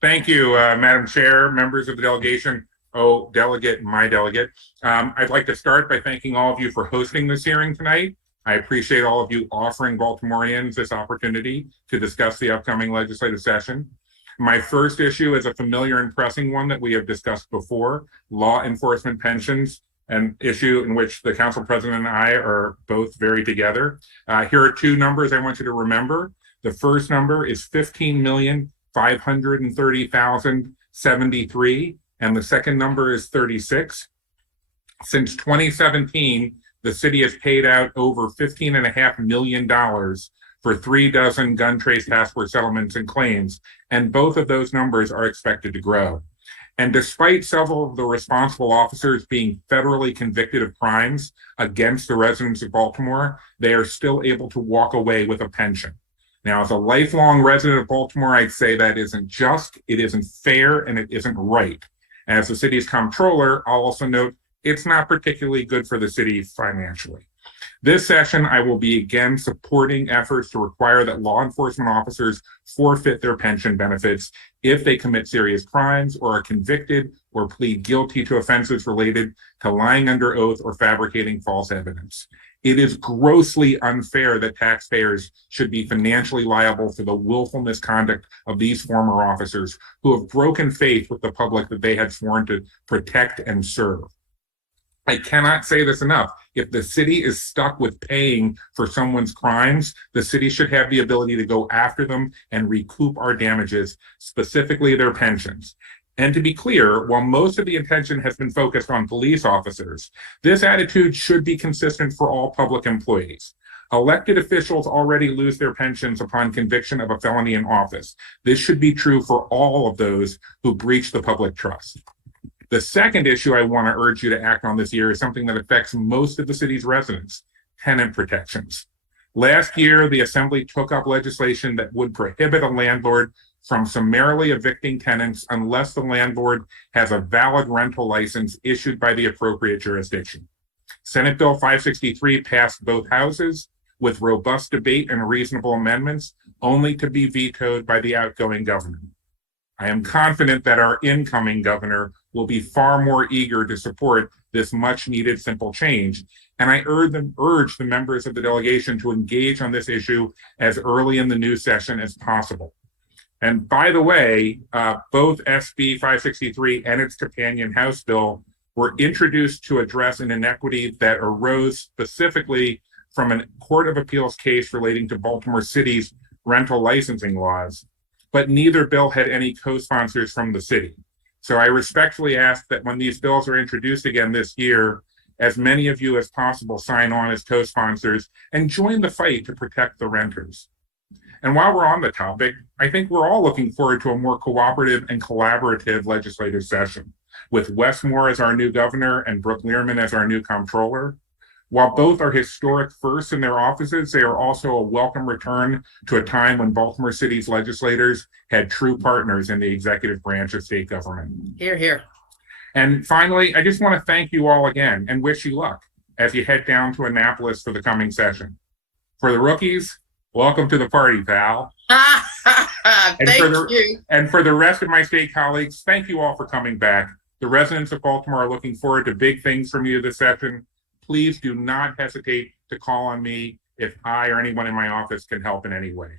Thank you, Madam Chair, members of the delegation. Oh, delegate, my delegate. I'd like to start by thanking all of you for hosting this hearing tonight. I appreciate all of you offering Baltimoreans this opportunity to discuss the upcoming legislative session. My first issue is a familiar and pressing one that we have discussed before, law enforcement pensions, an issue in which the council president and I are both very together. Here are two numbers I want you to remember. The first number is 15,530,073, and the second number is 36. Since 2017, the city has paid out over $15.5 million for 3 dozen gun trace task force settlements and claims, and both of those numbers are expected to grow. And despite several of the responsible officers being federally convicted of crimes against the residents of Baltimore, they are still able to walk away with a pension. Now, as a lifelong resident of Baltimore, I'd say that isn't just, it isn't fair, and it isn't right. As the city's comptroller, I'll also note it's not particularly good for the city financially. This session, I will be again supporting efforts to require that law enforcement officers forfeit their pension benefits if they commit serious crimes or are convicted or plead guilty to offenses related to lying under oath or fabricating false evidence. It is grossly unfair that taxpayers should be financially liable for the willful misconduct of these former officers who have broken faith with the public that they had sworn to protect and serve. I cannot say this enough. If the city is stuck with paying for someone's crimes, the city should have the ability to go after them and recoup our damages, specifically their pensions. And to be clear, while most of the attention has been focused on police officers, this attitude should be consistent for all public employees. Elected officials already lose their pensions upon conviction of a felony in office. This should be true for all of those who breach the public trust. The second issue I want to urge you to act on this year is something that affects most of the city's residents: tenant protections. Last year, the Assembly took up legislation that would prohibit a landlord from summarily evicting tenants unless the landlord has a valid rental license issued by the appropriate jurisdiction. Senate Bill 563 passed both houses with robust debate and reasonable amendments, only to be vetoed by the outgoing governor. I am confident that our incoming governor will be far more eager to support this much needed simple change. And I urge the members of the delegation to engage on this issue as early in the new session as possible. And by the way, both SB 563 and its companion House bill were introduced to address an inequity that arose specifically from a Court of Appeals case relating to Baltimore City's rental licensing laws, but neither bill had any co-sponsors from the city. So I respectfully ask that when these bills are introduced again this year, as many of you as possible sign on as co-sponsors and join the fight to protect the renters. And while we're on the topic, I think we're all looking forward to a more cooperative and collaborative legislative session with Wes Moore as our new governor and Brooke Learman as our new comptroller. While both are historic firsts in their offices, they are also a welcome return to a time when Baltimore City's legislators had true partners in the executive branch of state government. Hear, hear. And finally, I just want to thank you all again and wish you luck as you head down to Annapolis for the coming session. For the rookies, welcome to the party, pal. Thank you. And for the rest of my state colleagues, thank you all for coming back. The residents of Baltimore are looking forward to big things from you this session. Please do not hesitate to call on me if I or anyone in my office can help in any way.